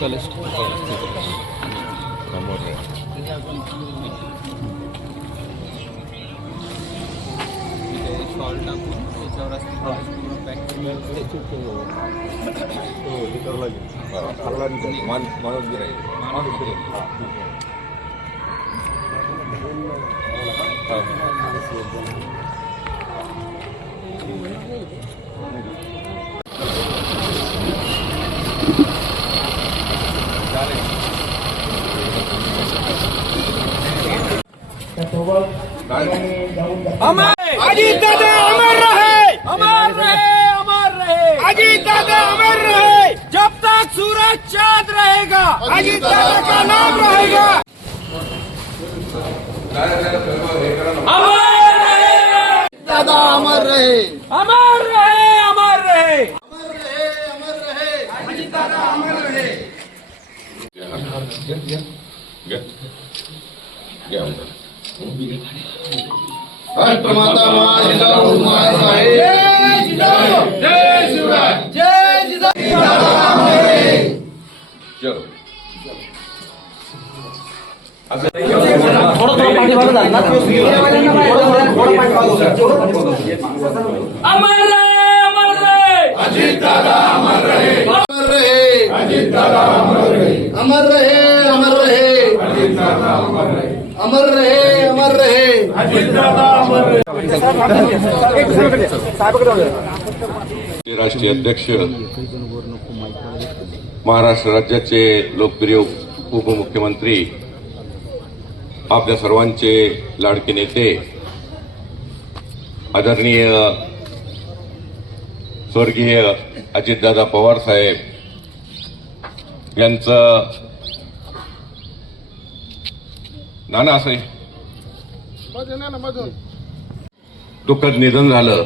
कलश शॉल टाकून त्याच्यावर अजीत दादा अमर रहे, अमर रहे, अमर रहे। अजीत दादा अमर रहे, जब तक सूरज चांद रहेगा अजीत दादा का नाम रहेगा। अमर रहे दादा, अमर रहे, अमर रहे, अमर रहे, अमर रहे, अमर रहे, अजीत दादा अमर रहे। राष्ट्रमाता जिजाऊ माँसाहेब जय शिवराय, जय जिजाऊ। चलो अमर रहे, अमर रहे, अजीत दादा अमर रहे, अमर रहे, अजीत दादा अमर रहे, अमर रहे, अमर रहे, अजीत दादा अमर रहे, अमर रहे, अमर रहे, अजीत दादा अमर रहे। राष्ट्रीय अध्यक्ष, महाराष्ट्र राज्याचे लोकप्रिय उपमुख्यमंत्री, आपल्या सर्वांचे लाडके नेते, आदरणीय स्वर्गीय अजितदादा पवार साहेब यांचं नाना असं दुःखद निधन झालं।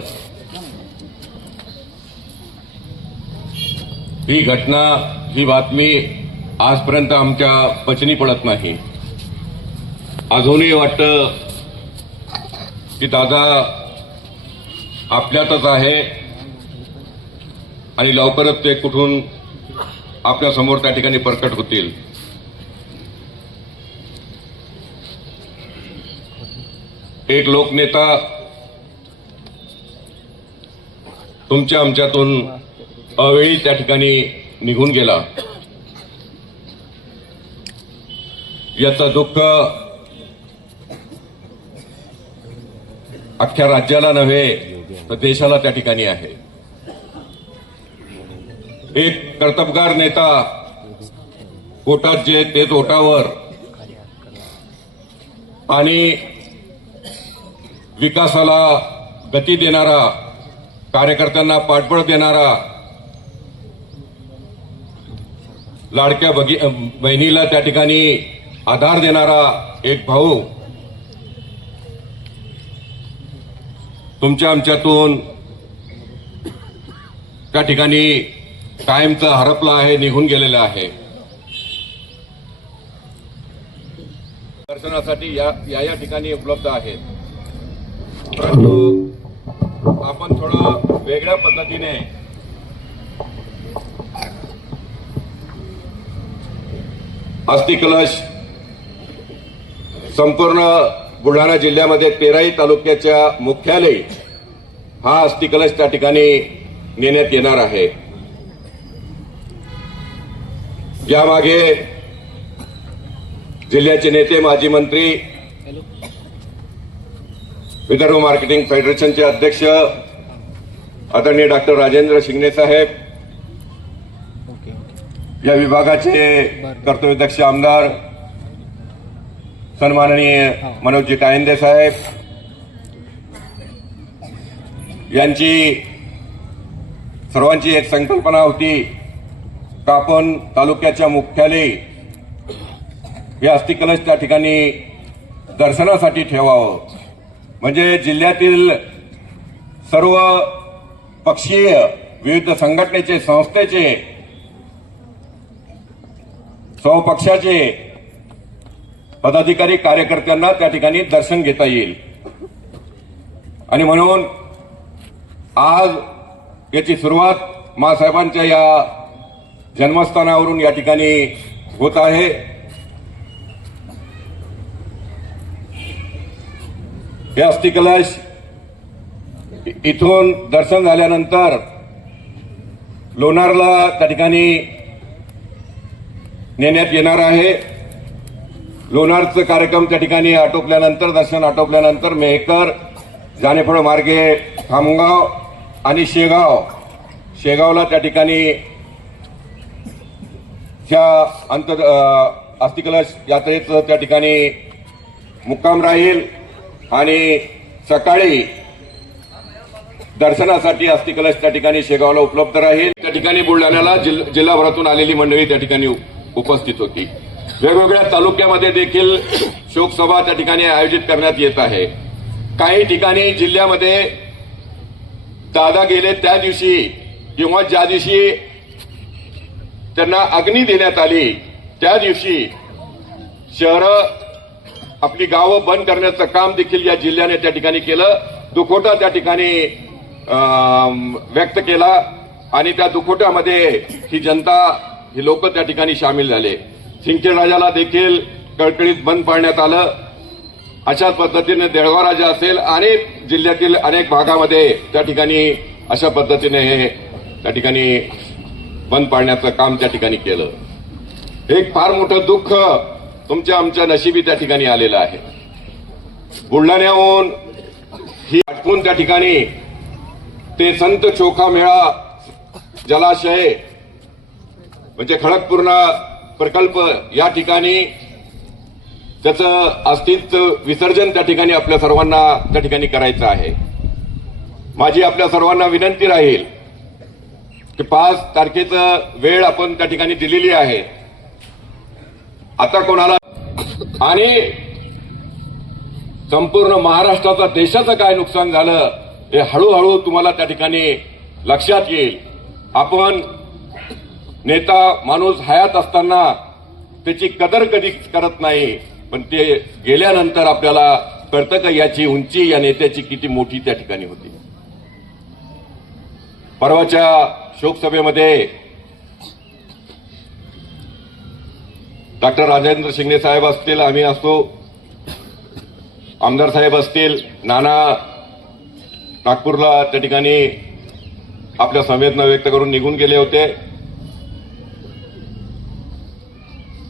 ही घटना, ही बातमी आजपर्यंत आमच्या पचनी पडत नाही। अजूनही वाटतं की दादा आपल्यातच आहे आणि लवकरच ते कुठून आपल्या समोर त्या ठिकाणी प्रकट होतील। एक लोकनेता तुमच्या आमच्यातून अवेळी त्या ठिकाणी निघून गेला, याचं दुःख अख्ख्या राज्याला नव्हे तर देशाला त्या ठिकाणी आहे। एक कर्तबगार नेता, पोटात जे ते ओटावर आणि विकासाला गती देणारा, कार्यकर्त्यांना पाठबळ देणारा, लाडक्या बहिणीला त्या ठिकाणी आधार देणारा एक भाऊ तुमच्या आमच्यातून त्या ठिकाणी कायमचा हरपला आहे, निघून गेलेला आहे। दर्शनासाठी या ठिकाणी उपलब्ध आहेत, परंतु आपण थोडं वेगळ्या पद्धतीने अस्थि कलश संपूर्ण बुलढाणा जिल्ह्यामध्ये तेराई तालुक्याच्या मुख्यालयी हा अस्थि कलश त्या ठिकाणी नेण्यात येणार आहे। यामागे जिल्ह्याचे नेते, माजी मंत्री, विदर्भ मार्केटिंग फेडरेशनचे अध्यक्ष आदरणीय डॉक्टर राजेंद्र शिंगणे साहेब, या विभागाचे कर्तव्यदक्ष आमदार सन्माननीय मनोजजी कायंदे साहेब यांची सर्वांची एक संकल्पना होती का आपण तालुक्याच्या मुख्यालयी हे अस्थि कलश त्या ठिकाणी दर्शनासाठी ठेवावं, म्हणजे जिल्ह्यातील सर्व पक्षीय, विविध संघटनेचे, संस्थेचे, स्वपक्षाचे पदाधिकारी, कार्यकर्त्यांना त्या ठिकाणी दर्शन घेता येईल। आणि म्हणून आज याची सुरुवात माँसाहेबांच्या या जन्मस्थानावरून या ठिकाणी होत आहे. हे अस्थिकलश इथून दर्शन झाल्यानंतर लोणारला त्या ठिकाणी नेण्यात येणार आहे. लोणारचं कार्यक्रम त्या ठिकाणी आटोपल्यानंतर, दर्शन आटोपल्यानंतर मेहकर, जानेफळ मार्गे खामगाव आणि शेगावला त्या ठिकाणी अस्थिकलश यात्रेचं त्या ठिकाणी मुक्काम राहील आणि सकाळी दर्शनासाठी अस्थिकलश त्या ठिकाणी शेगावला उपलब्ध राहील. त्या ठिकाणी बुलढाण्याला जिल्हाभरातून आलेली मंडळी त्या ठिकाणी उपस्थित होती. वेगवेगळ्या तालुक्यामध्ये देखील शोकसभा त्या ठिकाणी आयोजित करण्यात येत आहे. काही ठिकाणी जिल्ह्यामध्ये दादा गेले त्या दिवशी किंवा ज्या दिवशी त्यांना अग्नी देण्यात आली त्या दिवशी शहरं, आपली गावं बंद करण्याचं काम देखील या जिल्ह्याने त्या ठिकाणी केलं. दुखोटा त्या ठिकाणी व्यक्त केला आणि त्या दुखोट्यामध्ये ही जनता, ही लोक त्या ठिकाणी सामील झाले. सिंदखेड राजाला देखील कळकळीत बंद पाडण्यात आलं. अशाच पद्धतीने देळगाव राजा असेल, अनेक जिल्ह्यातील अनेक भागामध्ये त्या ठिकाणी अशा पद्धतीने हे त्या ठिकाणी बंद पाडण्याचं काम त्या ठिकाणी केलं. एक फार मोठं दुःख तुमच्या आमच्या नशिबी त्या ठिकाणी आलेलं आहे. बुलढाण्याहून ही आटपून त्या ठिकाणी ते संत चोखामेळा जलाशय म्हणजे खडकपूर्णा प्रकल्प या ठिकाणी त्याचं अस्थित्व विसर्जन त्या ठिकाणी आपल्या सर्वांना त्या ठिकाणी करायचं आहे. माझी आपल्या सर्वांना विनंती राहील की 5 तारखेचं वेळ आपण त्या ठिकाणी दिलेली आहे. आता कोणाला आणि संपूर्ण महाराष्ट्राचा, देशाचं काय नुकसान झालं हे हळूहळू तुम्हाला त्या ठिकाणी लक्षात येईल. आपण नेता माणूस हयात असताना त्याची कदर कधीच करत नाही, पण ते गेल्यानंतर आपल्याला कळतं का याची उंची या नेत्याची किती मोठी त्या ठिकाणी होती. परवाच्या शोकसभेमध्ये डॉक्टर राजेंद्र शिंगणे साहेब असतील, आम्ही असतो, आमदार साहेब असतील, नाना नागपूरला त्या ठिकाणी आपल्या संवेदना व्यक्त करून निघून गेले होते.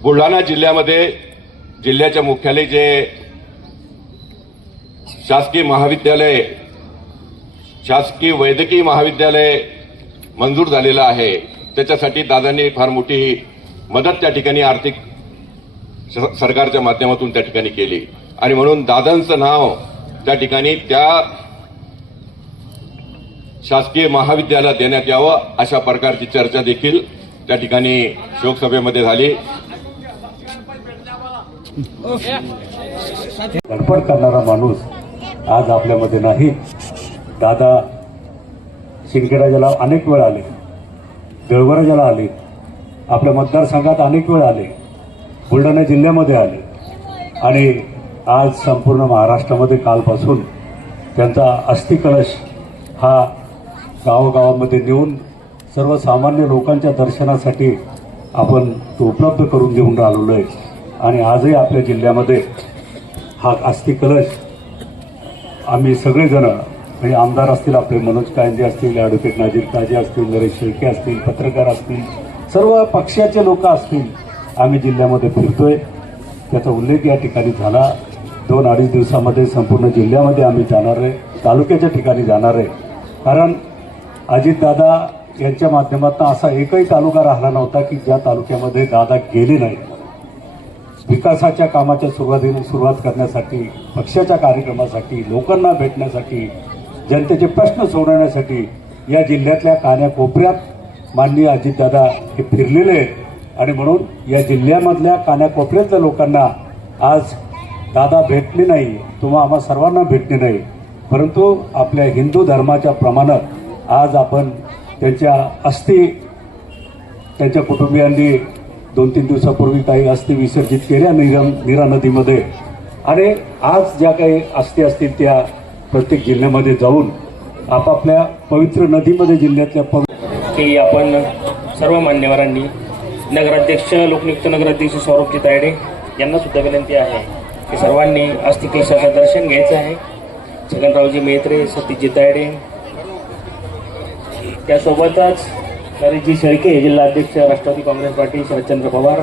बुलढाणा जिल्ह्यामध्ये जिल्ह्याच्या मुख्यालय जे शासकीय महाविद्यालय, शासकीय वैद्यकीय महाविद्यालय मंजूर झालेलं आहे, त्याच्यासाठी दादांनी फार मोठी मदत त्या ठिकाणी आर्थिक सरकारच्या माध्यमातून त्या ठिकाणी केली आणि म्हणून दादांचं नाव त्या ठिकाणी त्या शासकीय महाविद्यालयात देण्यात यावं अशा प्रकारची चर्चा देखील त्या ठिकाणी शोकसभेमध्ये झाली. धडपड करणारा माणूस आज आपल्यामध्ये नाही. दादा सिंदखेडराजाला अनेक वेळ आले, देळगाव आले, आपल्या मतदारसंघात अनेक वेळ आले, बुलढाणा जिल्ह्यामध्ये आले आणि आज संपूर्ण महाराष्ट्रामध्ये कालपासून त्यांचा अस्थिकलश हा गावोगावामध्ये नेऊन सर्वसामान्य लोकांच्या दर्शनासाठी आपण तो उपलब्ध करून देऊन राहिलो आहे. आणि आजही आपल्या जिल्ह्यामध्ये हा अस्थिकलश आम्ही सगळेजण म्हणजे आमदार असतील, आपले मनोज कायंदे असतील, ॲडव्होकेट नाजीर काझी असतील, नरेश शेळके असतील, पत्रकार असतील, सर्व पक्षाचे लोक असतील, आम्ही जिल्ह्यामध्ये फिरतोय. त्याचा उल्लेख या ठिकाणी झाला. 2-2.5 दिवसामध्ये संपूर्ण जिल्ह्यामध्ये आम्ही जाणार आहे, तालुक्याच्या ठिकाणी जाणार आहे. कारण अजितदादा यांच्या माध्यमातून असा एकही तालुका राहिला नव्हता की ज्या तालुक्यामध्ये दादा गेले नाही. विकासाच्या कामाच्या सुरुवात करण्यासाठी, पक्षाच्या कार्यक्रमासाठी, लोकांना भेटण्यासाठी, जनतेचे प्रश्न सोडवण्यासाठी या जिल्ह्यातल्या कान्याकोपऱ्यात माननीय अजितदादा हे फिरलेले आहेत आणि म्हणून या जिल्ह्यामधल्या कान्याकोपऱ्यातल्या लोकांना आज दादा भेटले नाही, किंवा आम्हा सर्वांना भेटले नाही, परंतु आपल्या हिंदू धर्माच्या प्रमाणात आज आपण त्यांच्या अस्थी, त्यांच्या कुटुंबियांनी 2-3 दिवसापूर्वी काही अस्थी विसर्जित केल्या नीरा नदीमध्ये आणि आज ज्या काही अस्थी असतील त्या प्रत्येक जिल्ह्यामध्ये जाऊन आपापल्या पवित्र नदीमध्ये जिल्ह्यातल्या की आपण सर्व मान्यवरांनी नगराध्यक्ष लोकनियुक्त नगराध्यक्ष सौरभजी तायडे यांना सुद्धा विनंती आहे की सर्वांनी अस्थि कलशाचं दर्शन घ्यायचं आहे. छगनरावजी मेत्रे, सतीशजी तायडे, त्यासोबतच नरेशजी शेळके जिल्हाध्यक्ष राष्ट्रवादी काँग्रेस पार्टी, शरदचंद्र पवार.